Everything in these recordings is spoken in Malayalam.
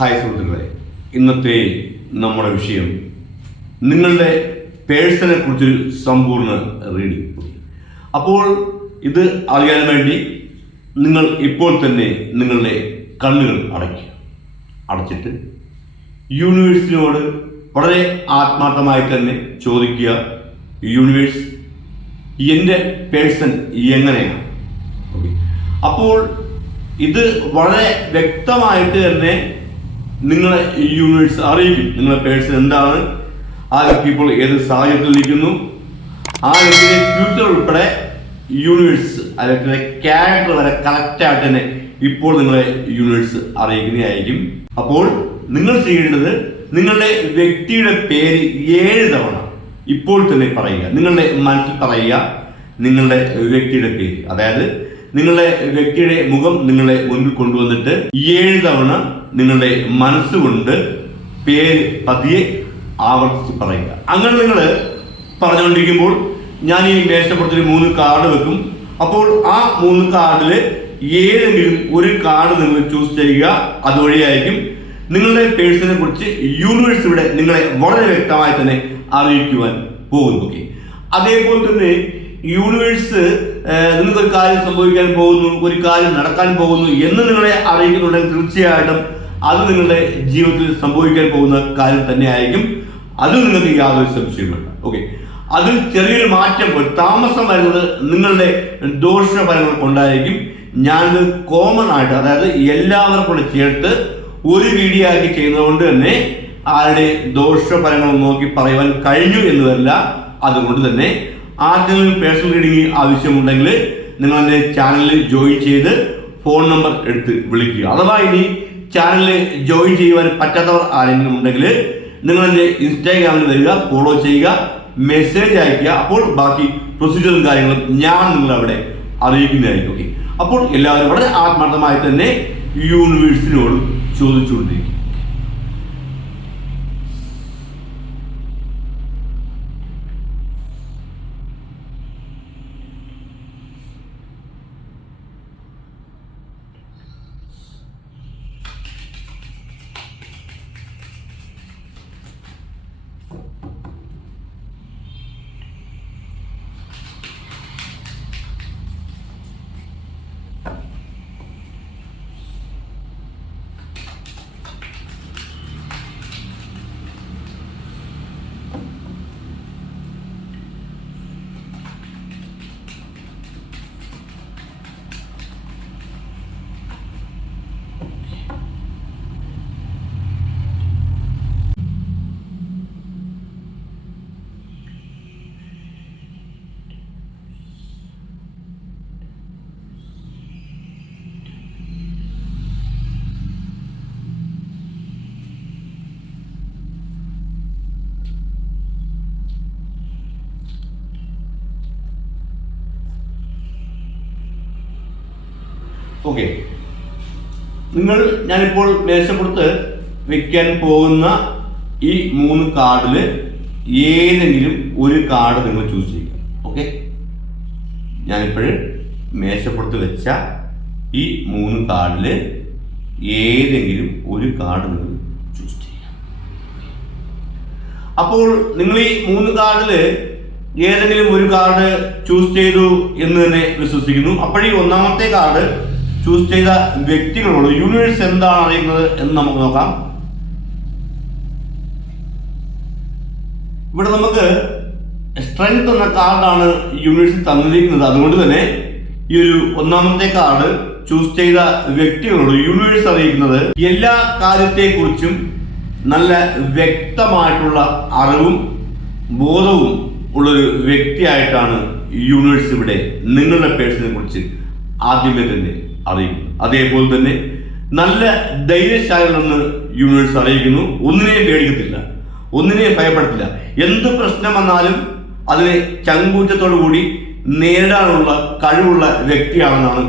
ഹായ് സുഹൃത്തുക്കളെ ഇന്നത്തെ നമ്മുടെ വിഷയം നിങ്ങളുടെ പേഴ്സണെ കുറിച്ചൊരു സമ്പൂർണ റീഡിംഗ് അപ്പോൾ ഇത് അറിയാൻ വേണ്ടി നിങ്ങൾ ഇപ്പോൾ തന്നെ നിങ്ങളുടെ കണ്ണുകൾ അടയ്ക്കുക. അടച്ചിട്ട് യൂണിവേഴ്സിനോട് വളരെ ആത്മാർത്ഥമായി തന്നെ ചോദിക്കുക യൂണിവേഴ്സ് എന്റെ പേഴ്സൺ എങ്ങനെയാണ്? അപ്പോൾ ഇത് വളരെ വ്യക്തമായിട്ട് തന്നെ നിങ്ങളെ യൂണിറ്റ്സ് അറിയിക്കും. നിങ്ങളുടെ പേഴ്സൺ എന്താണ്? ആ വ്യക്തി ഇപ്പോൾ ഏത് സാഹചര്യത്തിൽ നിൽക്കുന്നു ആ വ്യക്തിയുടെ ഫ്യൂച്ചർ ഉൾപ്പെടെ യൂണിവേഴ്സ് ആ വ്യക്തിയുടെ ക്യാരക്ടർ വരെ കറക്റ്റായിട്ട് തന്നെ ഇപ്പോൾ നിങ്ങളെ യൂണിവേഴ്സ് അറിയിക്കുന്നതായിരിക്കും അപ്പോൾ നിങ്ങൾ ചെയ്യേണ്ടത് നിങ്ങളുടെ വ്യക്തിയുടെ പേര് ഏഴ് തവണ ഇപ്പോൾ തന്നെ പറയുക. നിങ്ങളുടെ മനസ്സിൽ പറയുക നിങ്ങളുടെ വ്യക്തിയുടെ പേര്. അതായത് നിങ്ങളുടെ വ്യക്തിയുടെ മുഖം നിങ്ങളെ മുൻപിൽ കൊണ്ടുവന്നിട്ട് ഏഴ് തവണ നിങ്ങളുടെ മനസ്സുകൊണ്ട് പേര് പതിയെ ആവർത്തിച്ച് പറയുക. അങ്ങനെ നിങ്ങൾ പറഞ്ഞുകൊണ്ടിരിക്കുമ്പോൾ ഞാൻ ഈ മേശപ്പുറത്തിൽ മൂന്ന് കാർഡ് വെക്കും. അപ്പോൾ ആ മൂന്ന് കാർഡിൽ ഏതെങ്കിലും ഒരു കാർഡ് നിങ്ങൾ ചൂസ് ചെയ്യുക. അതുവഴിയായിരിക്കും നിങ്ങളുടെ പേഴ്സിനെ കുറിച്ച് യൂണിവേഴ്സ് ഇവിടെ നിങ്ങളെ വളരെ വ്യക്തമായി തന്നെ അറിയിക്കുവാൻ പോകുന്നു ഓക്കെ. അതേപോലെ തന്നെ യൂണിവേഴ്സ് നിങ്ങൾക്കൊരു കാര്യം സംഭവിക്കാൻ പോകുന്നു ഒരു കാര്യം നടക്കാൻ പോകുന്നു എന്ന് നിങ്ങളെ അറിയിക്കുന്നുണ്ടെങ്കിൽ തീർച്ചയായിട്ടും അത് നിങ്ങളുടെ ജീവിതത്തിൽ സംഭവിക്കാൻ പോകുന്ന കാര്യം തന്നെയായിരിക്കും. അത് നിങ്ങൾക്ക് യാതൊരു സംശയവും വേണ്ട ഓക്കെ അതിൽ ചെറിയൊരു മാറ്റം താമസം വരുന്നത് നിങ്ങളുടെ ദോഷഫലങ്ങൾ കൊണ്ടായിരിക്കും ഞാൻ കോമൺ ആയിട്ട് അതായത് എല്ലാവർക്കും കൂടെ ചേർത്ത് ഒരു വീഡിയോ ആക്കി ചെയ്യുന്നതുകൊണ്ട് തന്നെ ആരുടെ ദോഷഫലങ്ങൾ നോക്കി പറയുവാൻ കഴിഞ്ഞു എന്ന് വരില്ല അതുകൊണ്ട് തന്നെ ആർക്കെങ്കിലും പേഴ്സണൽ റീഡിംഗ് ആവശ്യമുണ്ടെങ്കിൽ എന്റെ ചാനലിൽ ജോയിൻ ചെയ്ത് ഫോൺ നമ്പർ എടുത്ത് വിളിക്കുക. അഥവാ ഇനി ചാനലിൽ ജോയിൻ ചെയ്യുവാൻ പറ്റാത്തവർ ആരെങ്കിലും ഉണ്ടെങ്കിൽ നിങ്ങൾ എന്റെ ഇൻസ്റ്റാഗ്രാമിൽ വരിക ഫോളോ ചെയ്യുക മെസ്സേജ് അയക്കുക അപ്പോൾ ബാക്കി പ്രൊസീജിയറും കാര്യങ്ങളും ഞാൻ നിങ്ങളവിടെ അറിയിക്കുന്നതായിരിക്കും ഓക്കെ അപ്പോൾ എല്ലാവരും വളരെ ആത്മാർത്ഥമായി തന്നെ യൂണിവേഴ്സിനോട് ചോദിച്ചുകൊണ്ടിരിക്കും. ഓക്കെ നിങ്ങൾ ഞാനിപ്പോൾ മേശപ്പുറത്ത് വെക്കാൻ പോകുന്ന ഈ മൂന്ന് കാർഡിൽ ഏതെങ്കിലും ഒരു കാർഡ് നിങ്ങൾ ചൂസ് ചെയ്യുക. ഓക്കെ ഞാനിപ്പോൾ മേശപ്പുറത്ത് വെച്ച ഈ മൂന്ന് കാർഡിൽ ഏതെങ്കിലും ഒരു കാർഡ് നിങ്ങൾ ചൂസ് ചെയ്യുക. അപ്പോൾ നിങ്ങൾ ഈ മൂന്ന് കാർഡിൽ ഏതെങ്കിലും ഒരു കാർഡ് ചൂസ് ചെയ്തു എന്ന് തന്നെ വിശ്വസിക്കുന്നു. അപ്പോഴീ ഒന്നാമത്തെ കാർഡ് ചൂസ് ചെയ്ത വ്യക്തികളോട് യൂണിവേഴ്സ് എന്താണ് അറിയുന്നത് എന്ന് നമുക്ക് നോക്കാം. ഇവിടെ നമുക്ക് സ്ട്രെങ്ത് എന്ന കാർഡാണ് യൂണിവേഴ്സ് തന്നിരിക്കുന്നത്. അതുകൊണ്ട് തന്നെ ഈ ഒരു ഒന്നാമത്തെ കാർഡ് ചൂസ് ചെയ്ത വ്യക്തികളോട് യൂണിവേഴ്സ് അറിയിക്കുന്നത് എല്ലാ കാര്യത്തെക്കുറിച്ചും നല്ല വ്യക്തമായിട്ടുള്ള അറിവും ബോധവും ഉള്ളൊരു വ്യക്തിയായിട്ടാണ് യൂണിവേഴ്സ് ഇവിടെ നിങ്ങളുടെ പേഴ്സണെ കുറിച്ച് ആദ്യമേ തന്നെ അറിയിക്കുന്നു അതേപോലെ തന്നെ നല്ല ധൈര്യശാലികളെന്ന് യൂണിവേഴ്സ് അറിയിക്കുന്നു. ഒന്നിനെയും പേടിക്കത്തില്ല. ഒന്നിനെയും ഭയപ്പെടത്തില്ല. എന്ത് പ്രശ്നം വന്നാലും അതിനെ ചങ്കൂറ്റത്തോടു കൂടി നേരിടാനുള്ള കഴിവുള്ള വ്യക്തിയാണെന്നാണ്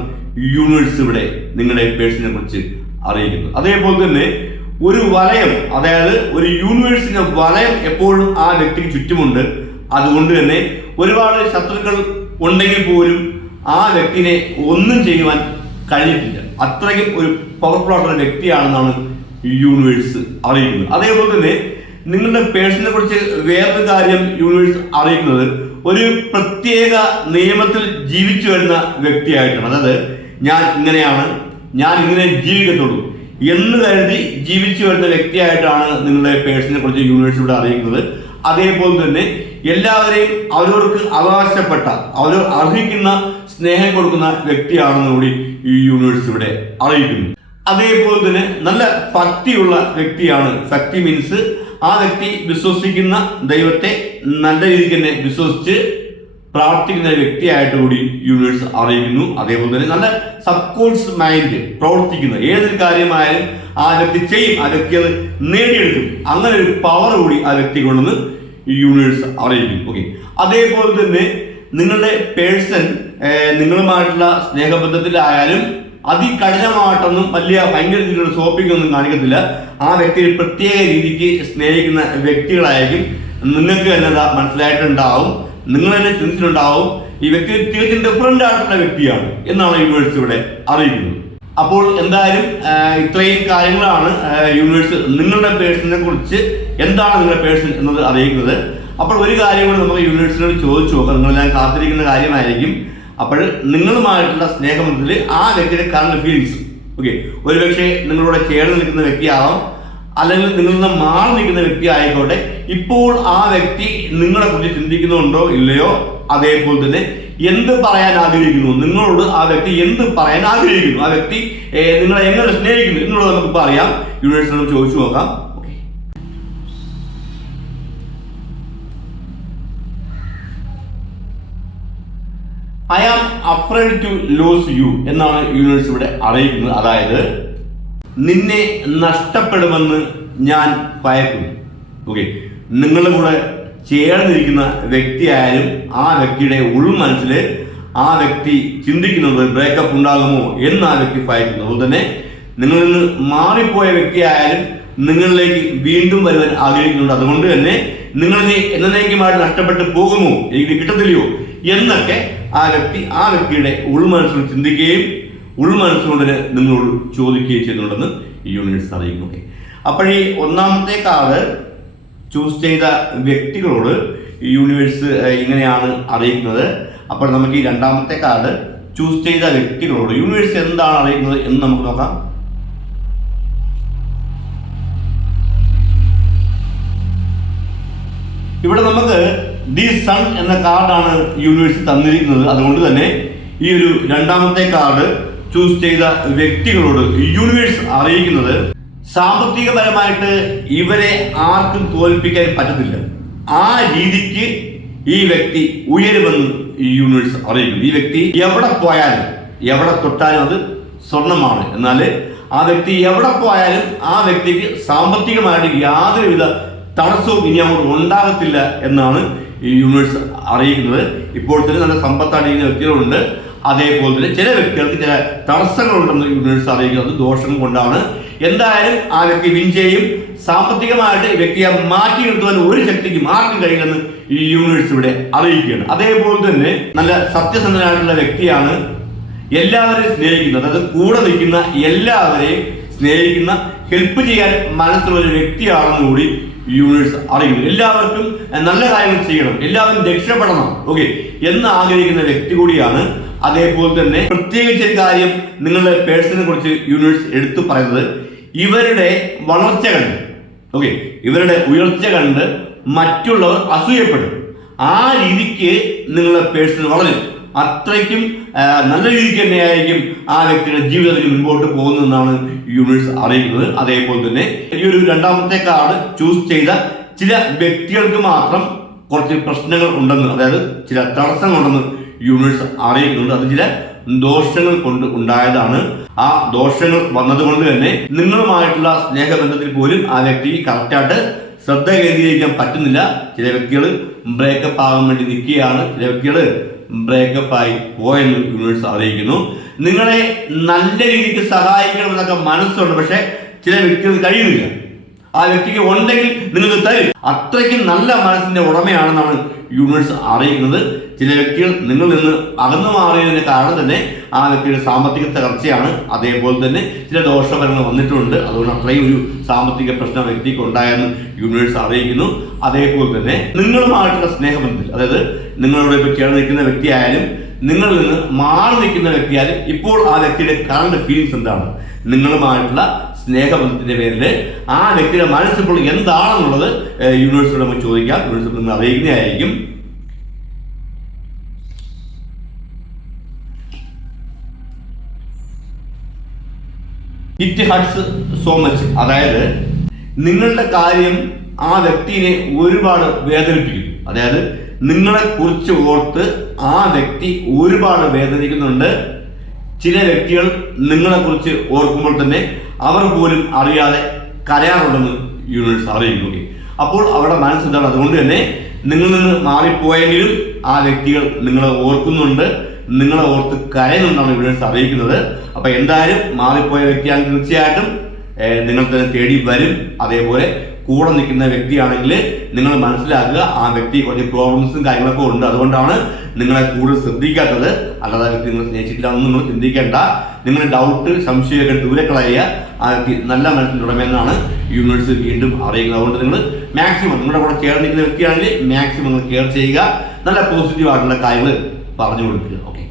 യൂണിവേഴ്സ് ഇവിടെ നിങ്ങളുടെ പേഴ്സിനെ കുറിച്ച് അറിയിക്കുന്നത്. അതേപോലെ തന്നെ ഒരു വലയം അതായത് ഒരു യൂണിവേഴ്സിന്റെ വലയം എപ്പോഴും ആ വ്യക്തിക്ക് ചുറ്റുമുണ്ട്. അതുകൊണ്ട് തന്നെ ഒരുപാട് ശത്രുക്കൾ ഉണ്ടെങ്കിൽ പോലും ആ വ്യക്തിനെ ഒന്നും ചെയ്യുവാൻ കഴിഞ്ഞിട്ടില്ല. അത്രയ്ക്കും ഒരു പവർഫുൾ ആയിട്ടുള്ള വ്യക്തിയാണെന്നാണ് യൂണിവേഴ്സ് അറിയിക്കുന്നത് അതേപോലെ തന്നെ നിങ്ങളുടെ പേഴ്സണിനെ കുറിച്ച് വേറൊരു കാര്യം യൂണിവേഴ്സ് അറിയിക്കുന്നത് ഒരു പ്രത്യേക നിയമത്തിൽ ജീവിച്ചു വരുന്ന വ്യക്തിയായിട്ടാണ്. അതായത് ഞാൻ ഇങ്ങനെയാണ് ഞാൻ ഇങ്ങനെ ജീവിക്കത്തുള്ളൂ എന്ന് കരുതി ജീവിച്ചു വരുന്ന വ്യക്തിയായിട്ടാണ് നിങ്ങളുടെ പേഴ്സണിനെ കുറിച്ച് യൂണിവേഴ്സ് ഇവിടെ അറിയിക്കുന്നത്. അതേപോലെ തന്നെ എല്ലാവരെയും അവരവർക്ക് അവകാശപ്പെട്ട അവർ അർഹിക്കുന്ന സ്നേഹം കൊടുക്കുന്ന വ്യക്തിയാണെന്ന് കൂടി ഈ യൂണിവേഴ്സ് ഇവിടെ അറിയിക്കുന്നു. അതേപോലെ തന്നെ നല്ല ഭക്തിയുള്ള വ്യക്തിയാണ് ഭക്തി മീൻസ് ആ വ്യക്തി വിശ്വസിക്കുന്ന ദൈവത്തെ നല്ല രീതിക്ക് തന്നെ വിശ്വസിച്ച് പ്രാർത്ഥിക്കുന്ന വ്യക്തിയായിട്ട് കൂടി യൂണിവേഴ്സ് അറിയിക്കുന്നു. അതേപോലെ തന്നെ നല്ല സബ് മൈൻഡ് പ്രവർത്തിക്കുന്ന. ഏതൊരു കാര്യമായാലും ആ വ്യക്തി ചെയ്യും ആ വ്യക്തി അത് നേടിയെടുക്കും. അങ്ങനെ ഒരു പവർ കൂടി ആ വ്യക്തിക്കുണ്ടെന്ന് കൊണ്ടുവന്ന് യൂണിവേഴ്സ് അറിയിക്കും ഓക്കെ അതേപോലെ തന്നെ നിങ്ങളുടെ പേഴ്സൺ നിങ്ങളുമായിട്ടുള്ള സ്നേഹബന്ധത്തിലായാലും അതികഠിനമായിട്ടൊന്നും വലിയ ഭയങ്കര രീതിയിലുള്ള ഷോപ്പിംഗ് ഒന്നും കാണിക്കത്തില്ല. ആ വ്യക്തിയെ പ്രത്യേക രീതിക്ക് സ്നേഹിക്കുന്ന വ്യക്തികളായിരിക്കും നിങ്ങൾക്ക് തന്നെ മനസ്സിലായിട്ടുണ്ടാവും. നിങ്ങൾ തന്നെ ചിന്തിച്ചിട്ടുണ്ടാവും. ഈ വ്യക്തി തികച്ചും ഡിഫറന്റ് ആയിട്ടുള്ള വ്യക്തിയാണ് എന്നാണ് യൂണിവേഴ്സ് ഇവിടെ അറിയിക്കുന്നത്. അപ്പോൾ എന്തായാലും ഇത്രയും കാര്യങ്ങളാണ് യൂണിവേഴ്സ് നിങ്ങളുടെ പേഴ്സണിനെ കുറിച്ച് എന്താണ് നിങ്ങളുടെ പേഴ്സൺ എന്നത് അറിയിക്കുന്നത്. അപ്പോൾ ഒരു കാര്യം കൂടി നമുക്ക് യൂണിവേഴ്സിനോട് ചോദിച്ചു നോക്കാം. നിങ്ങളെല്ലാം കാത്തിരിക്കുന്ന കാര്യമായിരിക്കും. അപ്പോൾ നിങ്ങളുമായിട്ടുള്ള സ്നേഹബന്ധത്തിൽ ആ വ്യക്തിയുടെ കറണ്ട് ഫീലിങ്സ് ഓക്കെ ഒരുപക്ഷെ നിങ്ങളുടെ ചേർന്ന് നിൽക്കുന്ന വ്യക്തിയാവാം. അല്ലെങ്കിൽ നിങ്ങളിൽ നിന്ന് മാറി നിൽക്കുന്ന വ്യക്തി ആയിക്കോട്ടെ ഇപ്പോൾ ആ വ്യക്തി നിങ്ങളെ കുറിച്ച് ചിന്തിക്കുന്നുണ്ടോ ഇല്ലയോ? അതേപോലെ തന്നെ എന്ത് പറയാൻ ആഗ്രഹിക്കുന്നു? നിങ്ങളോട് ആ വ്യക്തി എന്ത് പറയാൻ ആഗ്രഹിക്കുന്നു? ആ വ്യക്തി നിങ്ങളെ എങ്ങനെ സ്നേഹിക്കുന്നു? എന്നുള്ളത് നമുക്കിപ്പോൾ അറിയാം. യൂണിവേഴ്സിനോട് ചോദിച്ചു നോക്കാം. I am afraid to lose you എന്നാണ് യൂണിവേഴ്സ് ഇവിടെ അറിയിക്കുന്നത്. അതായത് നിന്നെ നഷ്ടപ്പെടുമെന്ന് ഞാൻ ഭയക്കുന്നു. ഓക്കെ നിങ്ങളുടെ കൂടെ ചേർന്നിരിക്കുന്ന വ്യക്തിയായാലും ആ വ്യക്തിയുടെ ഉൾമനസ്സിൽ ആ വ്യക്തി ചിന്തിക്കുന്നത് ബ്രേക്കപ്പ് ഉണ്ടാകുമോ എന്ന് ആ വ്യക്തി ഭയക്കുന്നു. അതുപോലെ തന്നെ നിങ്ങളിൽ നിന്ന് മാറിപ്പോയ വ്യക്തിയായാലും നിങ്ങളിലേക്ക് വീണ്ടും വരുവാൻ ആഗ്രഹിക്കുന്നുണ്ട്. അതുകൊണ്ട് തന്നെ നിങ്ങളിനി എന്നേക്കുമായിട്ട് നഷ്ടപ്പെട്ടു പോകുമോ? എനിക്ക് കിട്ടത്തില്ലയോ? എന്നൊക്കെ ആ വ്യക്തി ആ വ്യക്തിയുടെ ഉൾമനസ്സിൽ ചിന്തിക്കുകയും ഉൾമനസ്സുകൊണ്ട് നിങ്ങളോട് ചോദിക്കുകയും ചെയ്യുന്നുണ്ടെന്ന് ഈ യൂണിവേഴ്സ് അറിയിക്കുന്നു. അപ്പോഴീ ഒന്നാമത്തെ കാർഡ് ചൂസ് ചെയ്ത വ്യക്തികളോട് യൂണിവേഴ്സ് ഇങ്ങനെയാണ് അറിയിക്കുന്നത്. അപ്പോൾ നമുക്ക് ഈ രണ്ടാമത്തെ കാർഡ് ചൂസ് ചെയ്ത വ്യക്തികളോട് യൂണിവേഴ്സ് എന്താണ് അറിയിക്കുന്നത് എന്ന് നമുക്ക് നോക്കാം. ഇവിടെ നമുക്ക് ദി സൺ എന്ന കാർഡാണ് യൂണിവേഴ്സ് തന്നിരിക്കുന്നത്. അതുകൊണ്ട് തന്നെ ഈ ഒരു രണ്ടാമത്തെ കാർഡ് ചൂസ് ചെയ്ത വ്യക്തികളോട് യൂണിവേഴ്സ് അറിയിക്കുന്നത് സാമ്പത്തികപരമായിട്ട് ഇവരെ ആർക്കും തോൽപ്പിക്കാൻ പറ്റത്തില്ല. ആ രീതിക്ക് ഈ വ്യക്തി ഉയരുമെന്ന് ഈ യൂണിവേഴ്സ് അറിയിക്കുന്നു. ഈ വ്യക്തി എവിടെ പോയാലും എവിടെ തൊട്ടാലും അത് സ്വർണമാണ് എന്നാൽ ആ വ്യക്തി എവിടെ പോയാലും ആ വ്യക്തിക്ക് സാമ്പത്തികമായിട്ട് യാതൊരുവിധ തടസ്സവും ഇനി അങ്ങോട്ട് ഉണ്ടാകത്തില്ല എന്നാണ് ഈ യൂണിവേഴ്സ് അറിയിക്കുന്നത് ഇപ്പോൾ തന്നെ നല്ല സമ്പത്തടിയുന്ന വ്യക്തികളുണ്ട്. അതേപോലെ തന്നെ ചില വ്യക്തികൾക്ക് ചില തടസ്സങ്ങളുണ്ടെന്ന് യൂണിവേഴ്സ് അറിയിക്കുന്നത് ദോഷം കൊണ്ടാണ്. എന്തായാലും ആ വ്യക്തി വിൻ ചെയ്യും. സാമ്പത്തികമായിട്ട് വ്യക്തിയെ മാറ്റി നിർത്തുവാൻ ഒരു ശക്തിക്ക് ആർക്കും കഴിയില്ലെന്ന് ഈ യൂണിവേഴ്സ് ഇവിടെ അറിയിക്കുകയാണ്. അതേപോലെ തന്നെ നല്ല സത്യസന്ധനായിട്ടുള്ള വ്യക്തിയാണ് എല്ലാവരെയും സ്നേഹിക്കുന്ന അതായത് കൂടെ നിൽക്കുന്ന എല്ലാവരെയും സ്നേഹിക്കുന്ന ഹെൽപ്പ് ചെയ്യാൻ മനസ്സുള്ള ഒരു വ്യക്തിയാണെന്ന് കൂടി യൂണിവേഴ്സ് അറിയുന്നു എല്ലാവർക്കും നല്ല കാര്യങ്ങൾ ചെയ്യണം. എല്ലാവരും രക്ഷപ്പെടണം. ഓക്കെ എന്ന് ആഗ്രഹിക്കുന്ന വ്യക്തി കൂടിയാണ് അതേപോലെ തന്നെ പ്രത്യേകിച്ച് ഒരു കാര്യം നിങ്ങളുടെ പേഴ്സണിനെ കുറിച്ച് യൂണിവേഴ്സ് എടുത്തു പറയുന്നത് ഇവരുടെ വളർച്ച കണ്ട് ഓക്കെ ഇവരുടെ ഉയർച്ച കണ്ട് മറ്റുള്ളവർ അസൂയപ്പെടും. ആ രീതിക്ക് നിങ്ങളുടെ പേഴ്സൺ വളരും. അത്രയ്ക്കും നല്ല രീതിക്ക് തന്നെയായിരിക്കും ആ വ്യക്തിയുടെ ജീവിതത്തിൽ മുൻപോട്ട് പോകുന്നതെന്നാണ് യൂണിവേഴ്സ് അറിയിക്കുന്നത്. അതേപോലെ തന്നെ ഈ ഒരു രണ്ടാമത്തെ കാർഡ് ചൂസ് ചെയ്ത ചില വ്യക്തികൾക്ക് മാത്രം കുറച്ച് പ്രശ്നങ്ങൾ ഉണ്ടെന്ന് അതായത് ചില തടസ്സങ്ങളുണ്ടെന്ന് യൂണിവേഴ്സ് അറിയിക്കുന്നുണ്ട്. അത് ചില ദോഷങ്ങൾ കൊണ്ട് ഉണ്ടായതാണ്. ആ ദോഷങ്ങൾ വന്നതുകൊണ്ട് തന്നെ നിങ്ങളുമായിട്ടുള്ള സ്നേഹബന്ധത്തിൽ പോലും ആ വ്യക്തി കറക്റ്റായിട്ട് ശ്രദ്ധ കേന്ദ്രീകരിക്കാൻ പറ്റുന്നില്ല. ചില വ്യക്തികൾ ബ്രേക്കപ്പ് ആകാൻ വേണ്ടി നിൽക്കുകയാണ്. ചില വ്യക്തികൾ ബ്രേക്കപ്പ് ആയി പോയെന്ന് യൂണിവേഴ്സ് അറിയിക്കുന്നു. നിങ്ങളെ നല്ല രീതിക്ക് സഹായിക്കണമെന്നൊക്കെ മനസ്സുണ്ട് പക്ഷെ ചില വ്യക്തികൾ കഴിയുന്നില്ല. ആ വ്യക്തിക്ക് ഉണ്ടെങ്കിൽ നിങ്ങൾക്ക് തരും. അത്രയ്ക്ക് നല്ല മനസ്സിന്റെ ഉടമയാണെന്നാണ് യൂണിവേഴ്സ് അറിയിക്കുന്നത്. ചില വ്യക്തികൾ നിങ്ങളിൽ നിന്ന് അകന്നു മാറിയതിന് കാരണം തന്നെ ആ വ്യക്തിയുടെ സാമ്പത്തിക തകർച്ചയാണ്. അതേപോലെ തന്നെ ചില ദോഷഫലങ്ങൾ വന്നിട്ടുണ്ട്. അതുകൊണ്ട് അത്രയും ഒരു സാമ്പത്തിക പ്രശ്നം വ്യക്തിക്ക് ഉണ്ടായെന്ന് യൂണിവേഴ്സ് അറിയിക്കുന്നു. അതേപോലെ തന്നെ നിങ്ങളുമായിട്ടുള്ള സ്നേഹബന്ധത്തിൽ അതായത് നിങ്ങളോട് ചേർന്ന് നിൽക്കുന്ന വ്യക്തിയായാലും നിങ്ങളിൽ നിന്ന് മാറി നിൽക്കുന്ന വ്യക്തിയായാലും ഇപ്പോൾ ആ വ്യക്തിയുടെ കറണ്ട് ഫീലിങ്സ് എന്താണ്? നിങ്ങളുമായിട്ടുള്ള സ്നേഹബന്ധത്തിന്റെ പേരിൽ ആ വ്യക്തിയുടെ മനസ്സിപ്പോൾ എന്താണെന്നുള്ളത് യൂണിവേഴ്സിറ്റിയോട് നമുക്ക് ചോദിക്കാം. യൂണിവേഴ്സിറ്റി നിന്ന് അറിയിക്കുന്നതായിരിക്കും. ഇറ്റ് ഹർട്സ് സോ മച്ച് അതായത് നിങ്ങളുടെ കാര്യം ആ വ്യക്തിയെ ഒരുപാട് വേദനിപ്പിക്കും. അതായത് നിങ്ങളെ കുറിച്ച് ഓർത്ത് ആ വ്യക്തി ഒരുപാട് വേദനിക്കുന്നുണ്ട്. ചില വ്യക്തികൾ നിങ്ങളെ കുറിച്ച് ഓർക്കുമ്പോൾ തന്നെ അവർ പോലും അറിയാതെ കരയാറുണ്ടെന്ന് യൂണിവേഴ്സ് അറിയിക്കുന്നു. അപ്പോൾ അവരുടെ മനസ്സിലാണ് അതുകൊണ്ട് തന്നെ നിങ്ങളിൽ നിന്ന് മാറിപ്പോയെങ്കിലും ആ വ്യക്തികൾ നിങ്ങളെ ഓർക്കുന്നുണ്ട്. നിങ്ങളെ ഓർത്ത് കരയുന്നുണ്ടാണ് യൂണിവേഴ്സ് അറിയിക്കുന്നത്. അപ്പൊ എന്തായാലും മാറിപ്പോയ വ്യക്തിയാണ് തീർച്ചയായിട്ടും നിങ്ങൾ തന്നെ തേടി വരും. അതേപോലെ കൂടെ നിൽക്കുന്ന വ്യക്തിയാണെങ്കിൽ നിങ്ങൾ മനസ്സിലാക്കുക ആ വ്യക്തി കുറച്ച് പ്രോബ്ലംസും കാര്യങ്ങളൊക്കെ ഉണ്ട്. അതുകൊണ്ടാണ് നിങ്ങളെ കൂടുതൽ ശ്രദ്ധിക്കാത്തത്. അല്ലാതെ വ്യക്തി നിങ്ങൾ സ്നേഹിച്ചിട്ടില്ല എന്ന് നിങ്ങൾ ചിന്തിക്കേണ്ട. നിങ്ങളുടെ ഡൗട്ട് സംശയമൊക്കെ ദൂരെ കളയുക. ആ വ്യക്തി നല്ല മനസ്സിന്റെ ഉടമയെന്നാണ് യൂണിവേഴ്സ് വീണ്ടും അറിയിക്കുന്നത് അതുകൊണ്ട് നിങ്ങൾ മാക്സിമം നിങ്ങളുടെ കൂടെ ചേർന്ന് നിൽക്കുന്ന വ്യക്തിയാണെങ്കിൽ മാക്സിമം നിങ്ങൾ കെയർ ചെയ്യുക. നല്ല പോസിറ്റീവ് ആയിട്ടുള്ള കാര്യങ്ങൾ പറഞ്ഞു കൊടുക്കുക. ഓക്കെ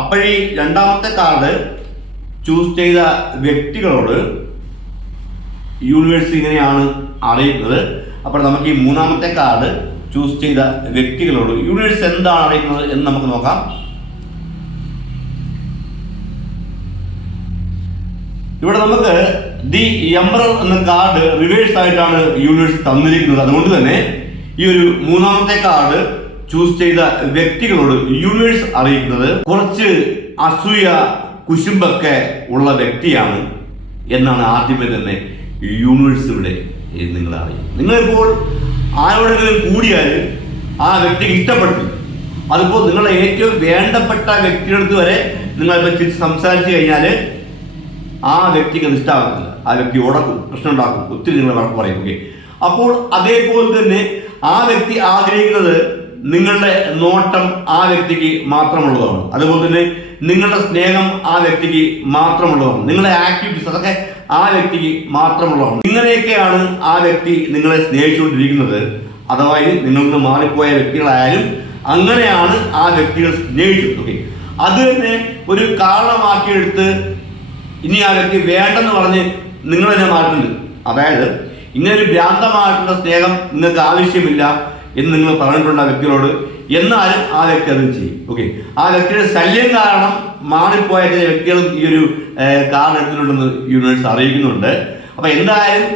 അപ്പോഴീ രണ്ടാമത്തെ കാർഡ് ചൂസ് ചെയ്ത വ്യക്തികളോട് യൂണിവേഴ്സ് ഇങ്ങനെയാണ് അറിയുന്നത്. അപ്പോൾ നമുക്ക് ഈ മൂന്നാമത്തെ കാർഡ് ചൂസ് ചെയ്ത വ്യക്തികളോട് യൂണിവേഴ്സ് എന്താണ് അറിയുന്നത് എന്ന് നമുക്ക് നോക്കാം. ഇവിടെ നമുക്ക് ദി എംബറർ എന്ന കാർഡ് റിവേഴ്സ് ആയിട്ടാണ് യൂണിവേഴ്സ് തന്നിരിക്കുന്നത്. അതുകൊണ്ട് തന്നെ ഈ ഒരു മൂന്നാമത്തെ കാർഡ് ചൂസ് ചെയ്ത വ്യക്തികളോട് യൂണിവേഴ്സ് അറിയിക്കുന്നത് കുറച്ച് അസൂയ കുശുമ്പൊക്കെ ഉള്ള വ്യക്തിയാണ് എന്നാണ് ആദ്യമേ തന്നെ യൂണിവേഴ്സ് ഇവിടെ നിങ്ങൾ അറിയും. നിങ്ങളിപ്പോൾ ആരോടെങ്കിലും കൂടിയാൽ ആ വ്യക്തിക്ക് ഇഷ്ടപ്പെട്ടു. അതിപ്പോൾ നിങ്ങളെ ഏറ്റവും വേണ്ടപ്പെട്ട വ്യക്തിയുടെ അടുത്ത് വരെ നിങ്ങളിപ്പോൾ തിരിച്ച് സംസാരിച്ചു കഴിഞ്ഞാൽ ആ വ്യക്തിക്ക് അത് ഇഷ്ടമാകത്തില്ല ആ വ്യക്തി ഉടക്കും പ്രശ്നം ഉണ്ടാക്കും ഒത്തിരി നിങ്ങൾ വഴക്ക് പറയും ഓക്കെ അപ്പോൾ അതേപോലെ തന്നെ ആ വ്യക്തി ആഗ്രഹിക്കുന്നത് നിങ്ങളുടെ നോട്ടം ആ വ്യക്തിക്ക് മാത്രമുള്ളതാണ്. അതുപോലെ തന്നെ നിങ്ങളുടെ സ്നേഹം ആ വ്യക്തിക്ക് മാത്രമുള്ളതാണ്. നിങ്ങളുടെ ആക്ടിവിറ്റീസ് അതൊക്കെ ആ വ്യക്തിക്ക് മാത്രമുള്ളതാണ്. ഇങ്ങനെയൊക്കെയാണ് ആ വ്യക്തി നിങ്ങളെ സ്നേഹിച്ചുകൊണ്ടിരിക്കുന്നത്. അഥവാ നിന്ന് മാറിപ്പോയ വ്യക്തികളായാലും അങ്ങനെയാണ് ആ വ്യക്തികൾ സ്നേഹിച്ചത്. അത് തന്നെ ഒരു കാരണമാക്കിയെടുത്ത് ഇനി ആ വ്യക്തി വേണ്ടെന്ന് പറഞ്ഞ് നിങ്ങൾ തന്നെ മാറ്റുന്നുണ്ട്. അതായത് ഇങ്ങനെ ഒരു ഭ്രാന്തമായിട്ടുള്ള സ്നേഹം നിങ്ങൾക്ക് ആവശ്യമില്ല എന്ന് നിങ്ങൾ പറഞ്ഞിട്ടുണ്ട് ആ വ്യക്തിയോട് എന്നാലും ആ വ്യക്തി അത് ചെയ്യും. ഓക്കെ ആ വ്യക്തിയുടെ ശല്യം കാരണം മാറിപ്പോയ ചില വ്യക്തികളും ഈ ഒരു കാർഡ് എടുത്തിട്ടുണ്ടെന്ന് യൂണിവേഴ്സ് അറിയിക്കുന്നുണ്ട്. അപ്പൊ എന്തായാലും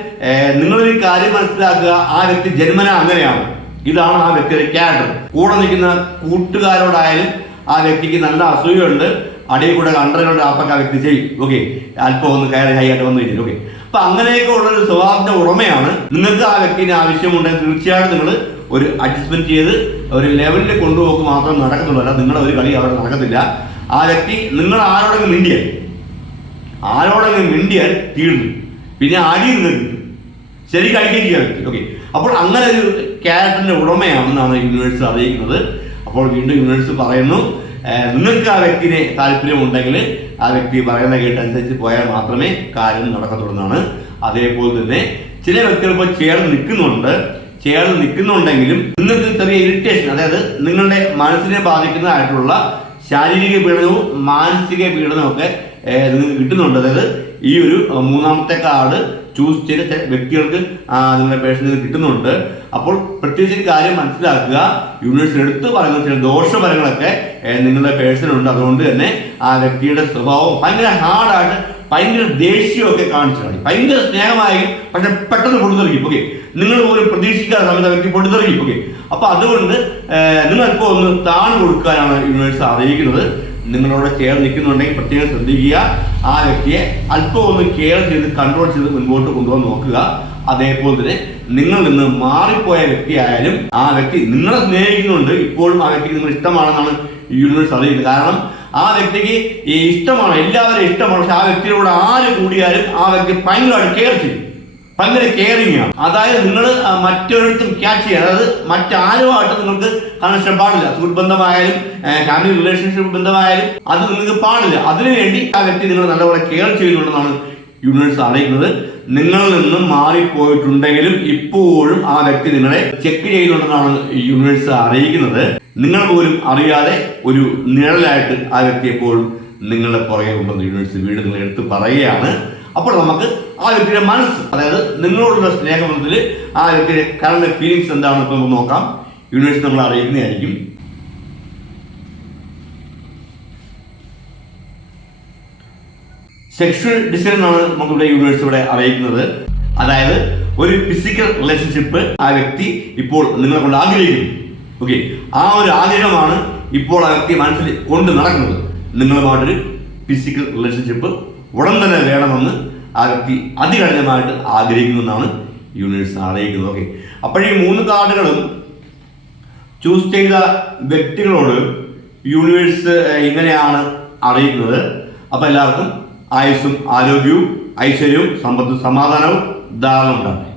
നിങ്ങളൊരു കാര്യം മനസ്സിലാക്കുക. ആ വ്യക്തി ജന്മന അങ്ങനെയാണ്. ഇതാണ് ആ വ്യക്തിയുടെ ക്യാരക്ടർ കൂടെ നിൽക്കുന്ന കൂട്ടുകാരോടായാലും ആ വ്യക്തിക്ക് നല്ല അസൂയുണ്ട്. അടിയിൽ കൂടെ അണ്ടറുകളുടെ ആപ്പൊക്കെ ആ വ്യക്തി ചെയ്യും. ഓക്കെ അല്പം ഒന്ന് കയറി ഹൈ ആയിട്ട് വന്നു കഴിഞ്ഞാൽ. ഓക്കെ അപ്പൊ അങ്ങനെയൊക്കെ ഉള്ള ഒരു സ്വഭാവത്തിന്റെ ഉടമയാണ്. നിങ്ങൾക്ക് ആ വ്യക്തിന് ആവശ്യമുണ്ടെങ്കിൽ തീർച്ചയായിട്ടും നിങ്ങൾ ഒരു അഡ്ജസ്റ്റ്മെന്റ് ചെയ്ത് ഒരു ലെവലിൽ കൊണ്ടുപോക്ക് മാത്രം നടക്കുന്നുള്ളൂ അല്ല നിങ്ങളുടെ ഒരു കളി അവിടെ നടക്കത്തില്ല. ആ വ്യക്തി നിങ്ങൾ ആരോടെങ്കിലും മിണ്ടിയാൽ ആരോടെങ്കിലും മിണ്ടിയാൽ തീർന്നു. പിന്നെ അടിയിൽ നിന്ന് ശരി കഴിക്കുകയും ചെയ്യാൻ വ്യക്തി. ഓക്കെ അപ്പോൾ അങ്ങനെ ഒരു ക്യാരക്ടറിന്റെ ഉടമയാണെന്നാണ് യൂണിവേഴ്സ് അറിയിക്കുന്നത്. അപ്പോൾ വീണ്ടും യൂണിവേഴ്സ് പറയുന്നു നിങ്ങൾക്ക് ആ വ്യക്തിനെ താല്പര്യമുണ്ടെങ്കിൽ ആ വ്യക്തി പറയുന്ന കേട്ടനുസരിച്ച് പോയാൽ മാത്രമേ കാര്യം നടക്കത്തുള്ളൂ എന്നാണ്. അതേപോലെ തന്നെ ചില വ്യക്തികൾ ഇപ്പോൾ ചേർന്ന് നിൽക്കുന്നുണ്ട്. ചേർന്ന് നിൽക്കുന്നുണ്ടെങ്കിലും നിങ്ങൾക്ക് ചെറിയ ഇറിറ്റേഷൻ അതായത് നിങ്ങളുടെ മനസ്സിനെ ബാധിക്കുന്നതായിട്ടുള്ള ശാരീരിക പീഡനവും മാനസിക പീഡനവും ഒക്കെ നിങ്ങൾക്ക് കിട്ടുന്നുണ്ട്. അതായത് ഈ ഒരു മൂന്നാമത്തെ കാർഡ് ചൂസ് ചെയ്ത വ്യക്തികൾക്ക് നിങ്ങളുടെ പേഴ്സണിൽ കിട്ടുന്നുണ്ട്. അപ്പോൾ പ്രത്യേകിച്ച് ഒരു കാര്യം മനസ്സിലാക്കുക. യൂണിവേഴ്സിറ്റി എടുത്തു പറയുന്ന ചില ദോഷഫലങ്ങളൊക്കെ നിങ്ങളുടെ പേഴ്സണുണ്ട് അതുകൊണ്ട് തന്നെ ആ വ്യക്തിയുടെ സ്വഭാവം ഭയങ്കര ഹാർഡായിട്ട് ഭയങ്കര ദേഷ്യമൊക്കെ കാണിച്ചു കളി ഭയങ്കര സ്നേഹമായി പക്ഷെ പെട്ടെന്ന് പൊട്ടിത്തെറിക്കും ഓക്കെ നിങ്ങൾ പോലും പ്രതീക്ഷിക്കാത്ത സമയത്ത് അവർക്ക് പൊട്ടിത്തെറിക്കും ഓക്കെ അപ്പൊ അതുകൊണ്ട് നിങ്ങളിപ്പോ ഒന്ന് താണു കൊടുക്കാനാണ് യൂണിവേഴ്സ് അറിയിക്കുന്നത് നിങ്ങളോട് ചേർന്ന് നിൽക്കുന്നുണ്ടെങ്കിൽ പ്രത്യേകം ശ്രദ്ധിക്കുക. ആ വ്യക്തിയെ അല്പം ഒന്ന് കെയർ ചെയ്ത് കൺട്രോൾ ചെയ്ത് മുൻപോട്ട് കൊണ്ടുപോകാൻ നോക്കുക. അതേപോലെ തന്നെ നിങ്ങളിൽ നിന്ന് മാറിപ്പോയ വ്യക്തിയായാലും ആ വ്യക്തി നിങ്ങളെ സ്നേഹിക്കുന്നുണ്ട്. ഇപ്പോഴും ആ വ്യക്തിക്ക് നിങ്ങൾ ഇഷ്ടമാണെന്നാണ് യൂണിവേഴ്സ് അറിയുന്നത്. കാരണം ആ വ്യക്തിക്ക് ഈ ഇഷ്ടമാണ് എല്ലാവരും ഇഷ്ടമാണ്. പക്ഷെ ആ വ്യക്തിയോട് ആര് കൂടിയാലും ആ വ്യക്തി ഭയങ്കരമായിട്ട് കെയർ ചെയ്യും. ഭയങ്കര കെയറിങ് ആണ്. അതായത് നിങ്ങൾ മറ്റൊരിടത്തും ക്യാച്ച് ചെയ്യുക അതായത് മറ്റാരുമായിട്ട് നിങ്ങൾക്ക് കണക്ഷൻ പാടില്ല. സുഹൃത്ത് ബന്ധമായാലും ഫാമിലി റിലേഷൻഷിപ്പ് ബന്ധമായാലും അത് നിങ്ങൾക്ക് പാടില്ല. അതിനുവേണ്ടി ആ വ്യക്തി നിങ്ങൾ നല്ലപോലെ കെയർ ചെയ്യുന്നുണ്ടെന്നാണ് യൂണിവേഴ്സ് അറിയിക്കുന്നത്. നിങ്ങളിൽ നിന്നും മാറിപ്പോയിട്ടുണ്ടെങ്കിലും ഇപ്പോഴും ആ വ്യക്തി നിങ്ങളെ ചെക്ക് ചെയ്യുന്നുണ്ടെന്നാണ് യൂണിവേഴ്സ് അറിയിക്കുന്നത്. നിങ്ങൾ പോലും അറിയാതെ ഒരു നിഴലായിട്ട് ആ വ്യക്തി എപ്പോഴും നിങ്ങളുടെ പുറകെ ഉണ്ടെന്ന് യൂണിവേഴ്സ് വീട് നിങ്ങൾ എടുത്ത് പറയുകയാണ്. അപ്പോൾ നമുക്ക് ആ വ്യക്തിയുടെ മനസ്സ് അതായത് നിങ്ങളോടുള്ള സ്നേഹബന്ധത്തിൽ ആ വ്യക്തിയുടെ കറണ്ട് ഫീലിങ്സ് എന്താണെന്ന് നമുക്ക് നോക്കാം. യൂണിവേഴ്സ് നമ്മൾ അറിയിക്കുന്നതായിരിക്കും. സെക്ഷൽ ഡിസൈൻ എന്നാണ് നമുക്കിവിടെ യൂണിവേഴ്സ് ഇവിടെ അറിയിക്കുന്നത്. അതായത് ഒരു ഫിസിക്കൽ റിലേഷൻഷിപ്പ് ആ വ്യക്തി ഇപ്പോൾ നിങ്ങളെ കൊണ്ട് ആഗ്രഹിക്കുന്നു. ഓക്കെ ആ ഒരു ആഗ്രഹമാണ് ഇപ്പോൾ ആ വ്യക്തി മനസ്സിൽ കൊണ്ട് നടക്കുന്നത്. നിങ്ങളുമായിട്ടൊരു ഫിസിക്കൽ റിലേഷൻഷിപ്പ് ഉടൻ തന്നെ വേണമെന്ന് ആ വ്യക്തി അതികഠിനമായിട്ട് എന്നാണ് യൂണിവേഴ്സ് അറിയിക്കുന്നത്. ഓക്കെ അപ്പോൾ ഈ മൂന്ന് കാർഡുകളും ചൂസ് ചെയ്ത വ്യക്തികളോട് യൂണിവേഴ്സ് ഇങ്ങനെയാണ് അറിയിക്കുന്നത്. അപ്പോൾ എല്ലാവർക്കും ആയുസ്സും ആരോഗ്യവും ഐശ്വര്യവും സമ്പത്തും സമാധാനവും ധാരാളം ഉണ്ടാകും